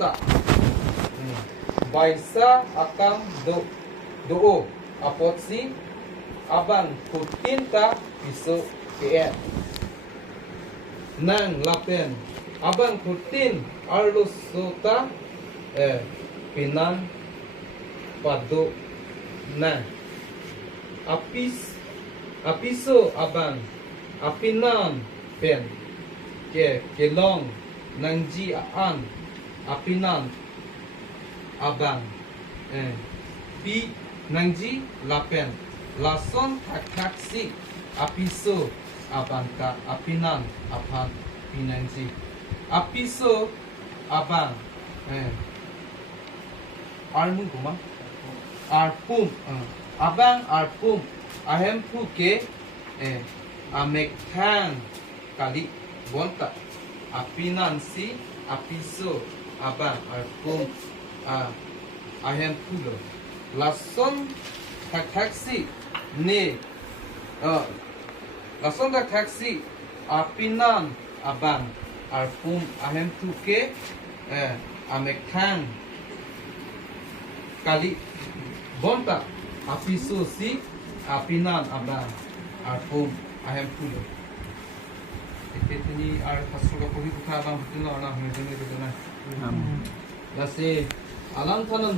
bonta. Baisa akam do apotsi abang kutinta piso kn. Nang lapen abang kutin arlusota pinan pado na apiso abang apinan pen kelong nangji aan apinan abang pi nangji lapen lason taksi apiso abang ka apinan apan pinangji apiso abang armu kuma arpum abang arpum ahem puke amekhan kali bonta apinan si apiso abang arpum ahem pulo lason taksi ne lason taksi apinan abang arpum ahem puke amekhan kali bonta apiso si apinan abang arpum ahem pulo ini ar pasroga pohi kutha abang hutino ana hmejene bedona lase alam thanan